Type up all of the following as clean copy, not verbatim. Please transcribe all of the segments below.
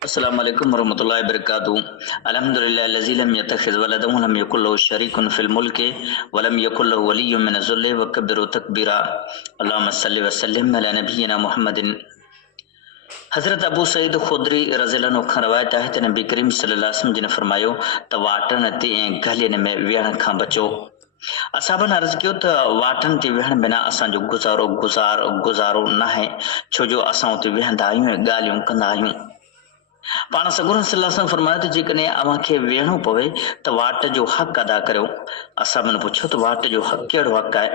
अस्सलाम वालेकुम वरहमतुल्लाहि वबरकातुहू। अल्हम्दुलिल्लाहि लज़ी लम यत्तखिज़ वलदन व लम यकुल लहू शरीकुन फिल मुल्कि व लम यकुल लहू वलिय्युम मिनज़ ज़ुल्लि व कब्बिरहू तकबीरा। अल्लाहुम्मा सल्लि व सल्लिम अला नबिय्यिना मुहम्मदिन। हज़रत अबू सईद खुदरी रज़ियल्लाहु अन्हु खां रवायत आहे त नबी करीम सल्लल्लाहु अलैहि वसल्लम जिन फरमायो त वाटन ते ऐं गहलियुनि में वेहण खां बचो। असाबनि अर्ज़ कयो त वाटनि ते वेहण बिना असांजो गुज़ारो न आहे, छो जो असां उते वेहंदा आहियूं ऐं ॻाल्हियूं कंदा आहियूं। पाण सगुरन सल्लल्लाहु अलैहि वसल्लम फरमायो त जेकॾहिं अव्हां खे वेहणो पवे त वाट जो हक़ अदा करियो। असाबनि पुछियो त वाट जो हक़ कहिड़ो हक़ आहे?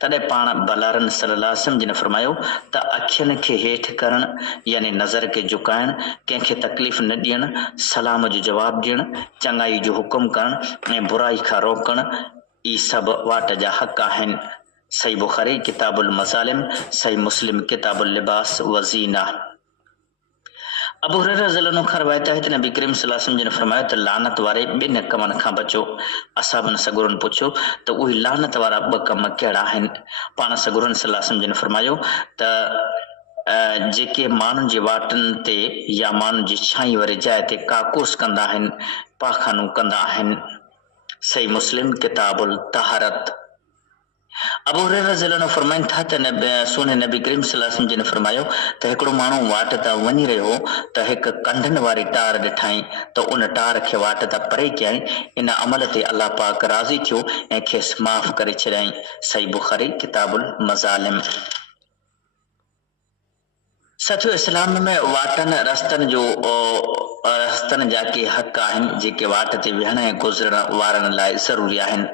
तॾहिं पाण बलारन सल्लल्लाहु अलैहि वसल्लम जिन फरमायो त अखियुनि खे हेठि करणु यानी नज़र खे झुकाइणु, कंहिंखे तकलीफ़ न ॾियणु, सलाम जो जवाबु ॾियणु, चङाई जो हुकुम करणु ऐं बुराई खां रोकणु, ई सभु वाट जा हक़ आहिनि। सही बुखारी किताबुल मज़ालिम, सही मुस्लिम किताबुल लिबास वज़ीना। अबू हुरैरा रज़ियल्लाहु अन्हु खां रवायत आहे त नबी करीम सल्लल्लाहु अलैहि वसल्लम जिन फरमायो त लानत वारे ॿिनि कमनि खां बचो। असाबनि सगुरनि पुछियो त उहे लानत वारा ॿ कम कहिड़ा आहिनि? पाण सगुरनि सल्लल्लाहु अलैहि वसल्लम जिन फरमायो त जेके माण्हुनि जे वाटनि ते या माण्हुनि जी छाई वारी जाइ ते काकूस कंदा आहिनि, पाखानू कंदा आहिनि। सही मुस्लिम किताबुल तहारत। अबू हुरैरा रज़ियल्लाहु अन्हु फरमाइनि था त सुने नबी करीम सल्लल्लाहु अलैहि वसल्लम जिन फरमायो त हिकिड़ो माण्हू वाट तां वञी रहियो हो त हिकु कंढनि वारी टार ॾिठाई त उन टार खे वाट तां परे कयई। इन अमल ते अलाह पाक राज़ी थियो ऐं खेसि माफ़ करे छॾियईं। सही बुखारी किताबुल मज़ालिम। साथियो, इस्लाम में वाटनि रस्तनि जा के हक़ आहिनि जेके वाट ते वेहण ऐं गुज़रण वारनि लाइ ज़रूरी आहिनि।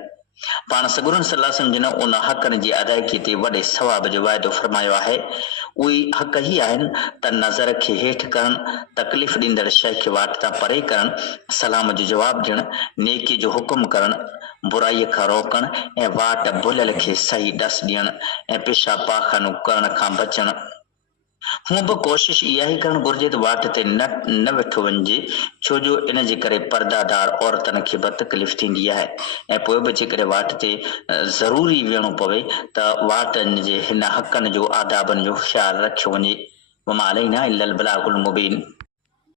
पाण सगुरन सल्लल्लाहु अलैहि वसल्लम जिन उन हक़नि जी अदायगी ते वॾे सवाब जो वाइदो फरमायो आहे। उहे हक़ ई आहिनि त नज़र खे हेठि करणु, तकलीफ़ ॾींदड़ शइ खे वाट तां परे करणु, सलाम जो जवाबु ॾियणु, नेकी जो हुकुम करणु, बुराईअ खां रोकणु ऐं वाट भुलियल खे सही ॾस ॾियणु ऐं पेशाब पाखानू करण खां बचणु। हूअं बि कोशिशि इहा ई करणु घुरिजे त वाट ते न वेठो वञिजे, छो जो इन जे करे पर्दादार औरतुनि खे बि तकलीफ़ थींदी आहे। ऐं पोइ बि जेकॾहिं वाट ते ज़रूरी वेहणो पवे त वाटनि जे हिन हक़नि जो आदाबनि जो ख़्यालु रखियो वञे। वमा अलैना इल्लल बलागुल मुबीन।